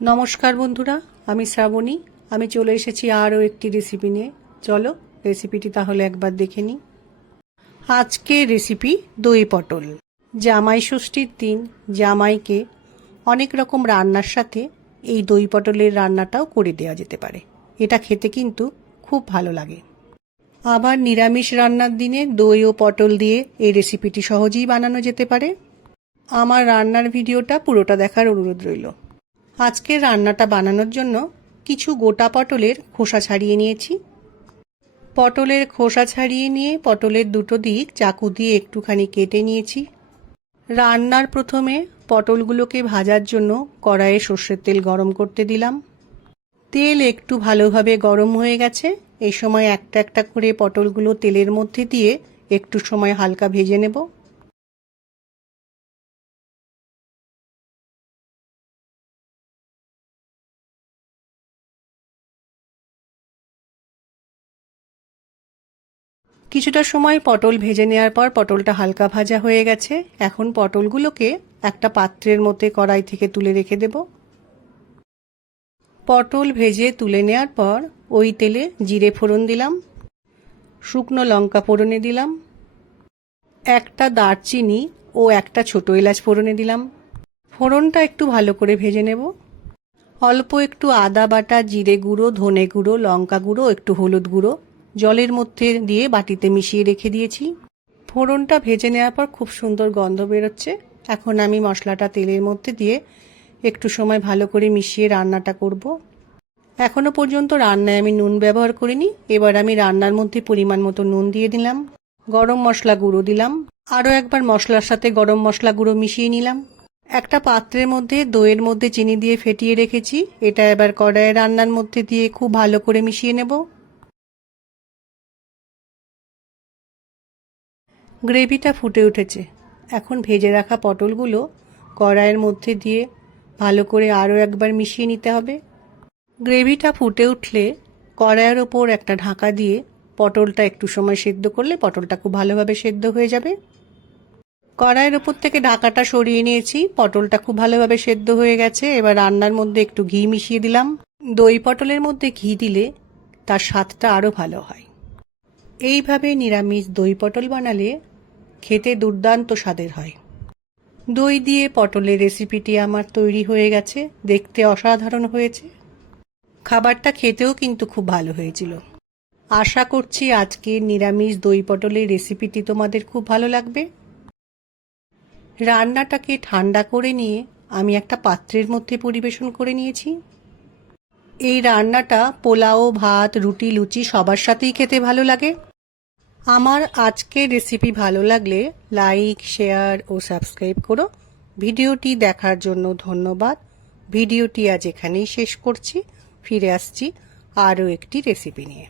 नमस्कार बंधुरा आमी श्रावणी आमी चले एसेछि आरो एकटी रेसिपि निये। चलो रेसिपिटी ताहले एकबार देखे निই। आजके रेसिपि दई पटल। জামাই ষষ্ঠীর दिन জামাইকে অনেক রকম রান্নার সাথে এই দই পটলের রান্নাটাও করে দেওয়া যেতে পারে। এটা খেতে কিন্তু খুব ভালো লাগে। আবার নিরামিষ রান্নার দিনে দই ও পটল দিয়ে এই রেসিপিটি সহজেই বানানো যেতে পারে। আমার রান্নার ভিডিওটা পুরোটা দেখার অনুরোধ রইল। আজকের রান্নাটা বানানোর জন্য কিছু গোটা পটলের খোসা ছাড়িয়ে নিয়েছি। পটলের খোসা ছাড়িয়ে নিয়ে পটলের দুটো দিক চাকু দিয়ে একটুখানি কেটে নিয়েছি। রান্নার প্রথমে পটলগুলোকে ভাজার জন্য কড়াইয়ে সর্ষের তেল গরম করতে দিলাম। তেল একটু ভালোভাবে গরম হয়ে গেছে। এই সময় একটা একটা করে পটলগুলো তেলের মধ্যে দিয়ে একটু সময় হালকা ভেজে নেব। কিছুটা সময় পটল ভেজে নেওয়ার পর পটলটা হালকা ভাজা হয়ে গেছে। এখন পটলগুলোকে একটা পাত্রের মধ্যে কড়াই থেকে তুলে রেখে দেব। পটল ভেজে তুলে নেওয়ার পর ওই তেলে জিরে ফোড়ন দিলাম, শুকনো লঙ্কা ফোড়নে দিলাম, একটা দারচিনি ও একটা ছোট এলাচ ফোড়নে দিলাম। ফোড়নটা একটু ভালো করে ভেজে নেব। অল্প একটু আদা বাটা, জিরে গুঁড়ো, ধনে গুঁড়ো, লঙ্কা গুঁড়ো, একটু হলুদ গুঁড়ো জলের মধ্যে দিয়ে বাটিতে মিশিয়ে রেখে দিয়েছি। ফোড়নটা ভেজে নেওয়ার পর খুব সুন্দর গন্ধ বেরোচ্ছে। এখন আমি মশলাটা তেলের মধ্যে দিয়ে একটু সময় ভালো করে মিশিয়ে রান্নাটা করব। এখনো পর্যন্ত রান্নায় আমি নুন ব্যবহার করিনি। এবার আমি রান্নার মধ্যে পরিমাণ মতো নুন দিয়ে দিলাম, গরম মশলা গুঁড়ো দিলাম, আরও একবার মশলার সাথে গরম মশলা গুঁড়ো মিশিয়ে নিলাম। একটা পাত্রের মধ্যে দইয়ের মধ্যে চিনি দিয়ে ফেটিয়ে রেখেছি। এটা এবার কড়াইয়ে রান্নার মধ্যে দিয়ে খুব ভালো করে মিশিয়ে নেব। গ্রেভিটা ফুটে উঠেছে। এখন ভেজে রাখা পটলগুলো কড়াইয়ের মধ্যে দিয়ে ভালো করে আরও একবার মিশিয়ে নিতে হবে। গ্রেভিটা ফুটে উঠলে কড়াইয়ের ওপর একটা ঢাকা দিয়ে পটলটা একটু সময় সেদ্ধ করলে পটলটা খুব ভালোভাবে সেদ্ধ হয়ে যাবে। কড়াইয়ের ওপর থেকে ঢাকাটা সরিয়ে নিয়েছি। পটলটা খুব ভালোভাবে সেদ্ধ হয়ে গেছে। এবার রান্নার মধ্যে একটু ঘি মিশিয়ে দিলাম। দই পটলের মধ্যে ঘি দিলে তার স্বাদটা আরও ভালো হয়। এইভাবে নিরামিষ দই পটল বানালে খেতে দুর্দান্ত স্বাদের হয়। দই দিয়ে পটলের রেসিপিটি আমার তৈরি হয়ে গেছে। দেখতে অসাধারণ হয়েছে। খাবারটা খেতেও কিন্তু খুব ভালো হয়েছিল। আশা করছি আজকের নিরামিষ দই পটলের রেসিপিটি তোমাদের খুব ভালো লাগবে। রান্নাটাকে ঠান্ডা করে নিয়ে আমি একটা পাত্রের মধ্যে পরিবেশন করে নিয়েছি। এই রান্নাটা পোলাও, ভাত, রুটি, লুচি সবার সাথেই খেতে ভালো লাগে। আমার আজকের রেসিপি ভালো লাগলে লাইক, শেয়ার ও সাবস্ক্রাইব করো। ভিডিওটি দেখার জন্য ধন্যবাদ। ভিডিওটি আজ এখানেই শেষ করছি। ফিরে আসছি আরও একটি রেসিপি নিয়ে।